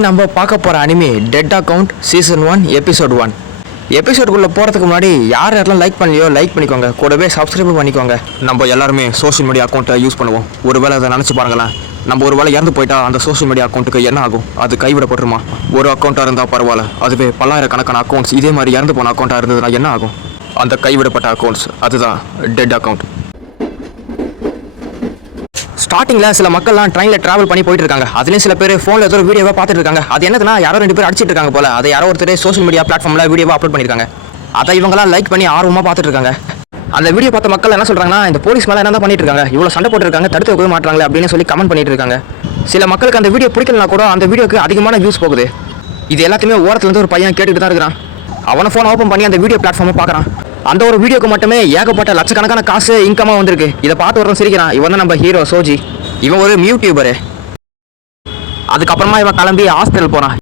நம்ம பார்க்க போகிற anime Dead Account season 1 episode 1 எபிசோடுக்குள்ளே போகிறதுக்கு முன்னாடி யாரெல்லாம் லைக் பண்ணலையோ லைக் பண்ணிக்கோங்க, கூடவே சப்ஸ்கிரைப் பண்ணிக்கோங்க. நம்ம எல்லாருமே சோஷியல் மீடியா அக்கௌண்ட்டை யூஸ் பண்ணுவோம். ஒருவேளை அதை நினச்சி பாருங்களேன், நம்ம ஒரு வேளை இறந்து போயிட்டா அந்த சோஷியல் மீடியா அக்கௌண்ட்டுக்கு என்ன ஆகும்? அது கைவிடப்பட்டுருமா? ஒரு அக்கௌண்ட்டாக இருந்தால் பரவாயில்ல, அதுவே பல்லாயிரக்கணக்கான அக்கௌண்ட்ஸ் இதே மாதிரி இறந்து போன அக்கௌண்ட்டாக இருந்ததுன்னா என்ன ஆகும்? அந்த கைவிடப்பட்ட அக்கௌண்ட்ஸ் அதுதான் டெட் அக்கௌண்ட். ஸ்டார்டிங்கில் சில மக்கள்லாம் ட்ரெயினில் ட்ராவல் பண்ணி போயிட்டு இருக்காங்க. அதுலேயும் சில பேர் ஃபோனில் ஏதோ வீடியோவாக பார்த்துட்டு இருக்காங்க. அது என்னதுன்னா, யாரோ 2 பேர் அடிச்சிட்டு இருக்காங்க போல. அதை யாரோ ஒருத்தர் சோஷியல் மீடியா பிளாட்ஃபார்மில் வீடியோவாக அப்லோட் பண்ணியிருக்காங்க. அதை இவங்களாம் லைக் பண்ணி ஆர்வமாக பார்த்துட்டு இருக்காங்க. அந்த வீடியோ பார்த்த மக்கள் என்ன சொல்கிறாங்கன்னா, இந்த போலீஸ் மேலே என்ன தான் பண்ணிட்டு இருக்காங்க, இவ்வளோ சண்டை போட்டுருக்காங்க, தடுத்து வைக்கவே மாட்டாங்களே அப்படின்னு சொல்லி கமெண்ட் பண்ணிட்டு இருக்காங்க. சில மக்களுக்கு அந்த வீடியோ பிடிக்கலனா கூட அந்த வீடியோக்கு அதிகமான வியூஸ் போகுது. இது எல்லாத்தையுமே ஓரத்துலேருந்து ஒரு பையன் கேட்டுட்டு தான் இருக்கிறான். அவனை ஃபோன் ஓப்பன் பண்ணி அந்த வீடியோ பிளாட்ஃபார்மை பார்க்குறான். அந்த ஒரு வீடியோக்கு மட்டுமே ஏகப்பட்ட லட்சக்கணக்கான காசு இன்கமாக வந்திருக்கு. இதை பார்த்து ஒருத்தன் சிரிக்கிறான். இவன் தான் நம்ம ஹீரோ சோஜி. இவன் ஒரு யூடியூபரு. அதுக்கப்புறமா இவன் கிளம்பி ஹாஸ்பிட்டல் போனான்.